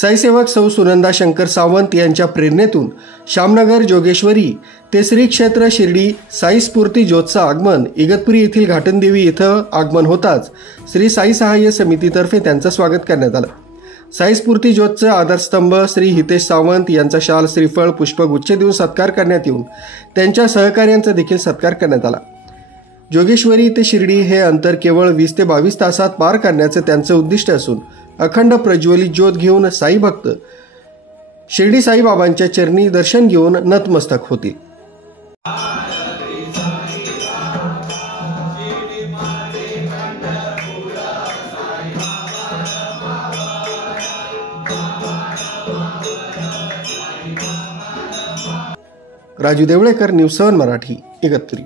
साईसेवक सौ सुनंदा शंकर सावंत यांच्या प्रेरणेतून श्यामनगर जोगेश्वरी ते श्री क्षेत्र शिर्डी साई स्फूर्ती ज्योतचं आगमन इगतपुरी येथील घाटनदेवी येथे आगमन होताच श्री साई सहाय्य समितीतर्फे त्यांचं स्वागत करण्यात आलं। साई स्फूर्ती ज्योतचं आधारस्तंभ श्री हितेश सावंत यांचा शाल श्रीफळ पुष्पगुच्छ देऊन सत्कार करण्यात येऊन त्यांच्या सहकार्यांचा देखील सत्कार करण्यात आला। जोगेश्वरी ते शिर्डी हे अंतर केवळ 20 ते 22 तासात पार करण्याचे त्यांचे उद्दिष्ट असून अखंड प्रज्वलित ज्योत घेऊन साई भक्त शिर्डी साईबाबांच्या चरणी दर्शन घेऊन नतमस्तक होतील। राजू देवळेकर, न्यूज 7 मराठी, इगतपुरी।